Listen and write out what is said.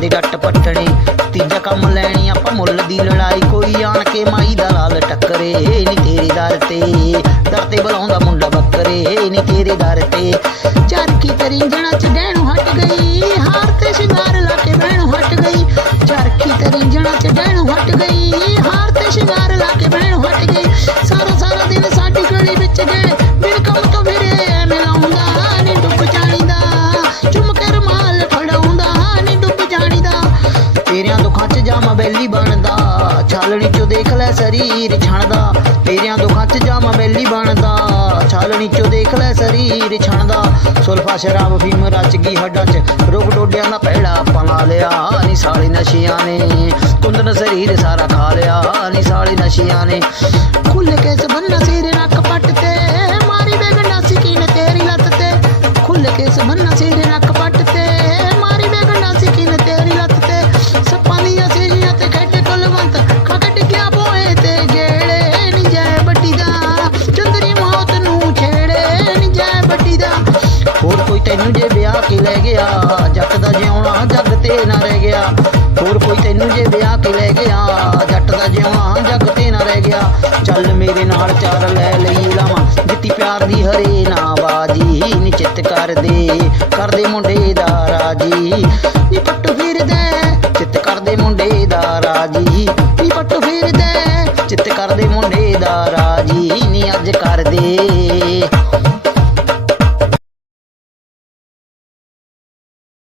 ਦੇ ਡੱਟ ਪੱਟਣੇ। ਤੀਜਾ ਕੰਮ ਲੈਣੀ ਆਪਾਂ ਮੁੱਲ ਦੀ ਲੜਾਈ। ਕੋਈ ਆਣ ਕੇ ਮਾਈ ਦਾ ਲਾਲ ਟੱਕਰੇ, ਨੀ ਤੇਰੇ ਦਰ ਤੇ। ਦਰ ਤੇ ਬੁਲਾਉਂਦਾ ਮੁੰਡਾ ਬੱਕਰੇ, ਨੀ ਤੇਰੇ ਦਰ ਤੇ। ਚਰਖੀ ਤਰਿੰਜਣਾ ਚ ਡੈਣੂ ਹਟ ਗਈ। ਹਾਰ ਤੇ ਸ਼ਿੰਗਾਰ ਲਾ ਕੇ ਬਹਿਣੂ ਹਟ ਗਈ। ਚਰਖੀ ਤਰਿੰਜਣਾ ਚ ਡੈਣੂ ਹਟ ਗਈ। ਹਾਰ ਤੇ ਸ਼ਿੰਗਾਰ ਲਾ ਕੇ ਬਹਿਣੂ ਹਟ ਗਈ। ਸਾਰਾ ਸਾਰਾ ਦਿਨ ਸਾਡੀ ਗਲੀ ਵਿੱਚ ਗਏ। ਬਿਨ ਕੰਮ ਤੋਂ ਤੇਰਿਆਂ ਦੁੱਖਾਂ 'ਚ ਜਾ ਮਬੈਲੀ ਬਣਦਾ। ਛਾਲਣੀ 'ਚੋਂ ਦੇਖ ਲੈ ਸਰੀਰ ਛਣਦਾ। ਤੇਰਿਆਂ ਦੁੱਖਾਂ 'ਚ ਜਾਮਾ ਬੈਲੀ ਬਣਦਾ। ਛਾਲਣੀ 'ਚੋਂ ਦੇਖ ਲੈ ਸਰੀਰ ਛਣਦਾ। ਸੁਲਫਾ, ਸ਼ਰਾਬ ਫੀਮ ਰਚ ਗਈ ਹੱਡਾਂ 'ਚ। ਰੋਗ ਡੋਡਿਆਂ ਦਾ ਪਹਿੜਾ ਆਪਾਂ ਲਾ ਲਿਆ। ਨੀ ਸਾਲੇ ਨਸ਼ਿਆਂ ਨੇ ਕੁੰਦਨ ਸਰੀਰ ਸਾਰਾ ਖਾ ਲਿਆ। ਨੀ ਸਾਲੇ ਨਸ਼ਿਆਂ ਨੇ ਖੁੱਲ ਕੇ ਸਬੰਨਾ ਸਿਰ ਨੱਕ ਪੱਟ ਤੇ ਮਾਰੀ ਬੇਗੰਡਾ ਸਿਕੀਨ ਤੇਰੀ ਲੱਤ ਤੇ। ਖੁੱਲ ਕੇ ਸਬੰਨਾ ਸਿਰ ਨੱਕ ਪੱਟ ਤੇ ਲੈ ਗਿਆ, ਜੱਟ ਦਾ ਜਿਉਣਾ, ਜੱਗ ਤੇ ਨਾ ਰਹਿ ਗਿਆ। ਹੋਰ ਕੋਈ ਤੈਨੂੰ ਜੇ ਵਿਆਹ ਕੇ ਲੈ ਗਿਆ, ਜੱਟ ਦਾ ਜਿਉਣਾ, ਜੱਗ ਤੇ ਨਾ ਰਹਿ ਗਿਆ। ਚੱਲ ਮੇਰੇ ਨਾਲ ਚਾਰ ਲੈ ਲਈ ਲਾਵਾਂ ਜਿੱਤੀ ਪਿਆਰ ਦੀ ਹਰੇ ਨਾ ਬਾਜੀ ਨੀ ਚਿੱਤ ਕਰਦੇ ਕਰਦੇ ਮੁੰਡੇ ਦਾ ਰਾਜੀ। ਨੀ ਪੱਟੂ ਫਿਰਦੇ, ਚਿੱਤ ਕਰਦੇ ਮੁੰਡੇ ਦਾ ਰਾਜੀ। ਨੀ ਪੱਟੂ ਫਿਰਦੇ, ਚਿੱਤ ਕਰਦੇ ਮੁੰਡੇ ਦਾ ਰਾਜੀ, ਨੀ ਅੱਜ ਕਰਦੇ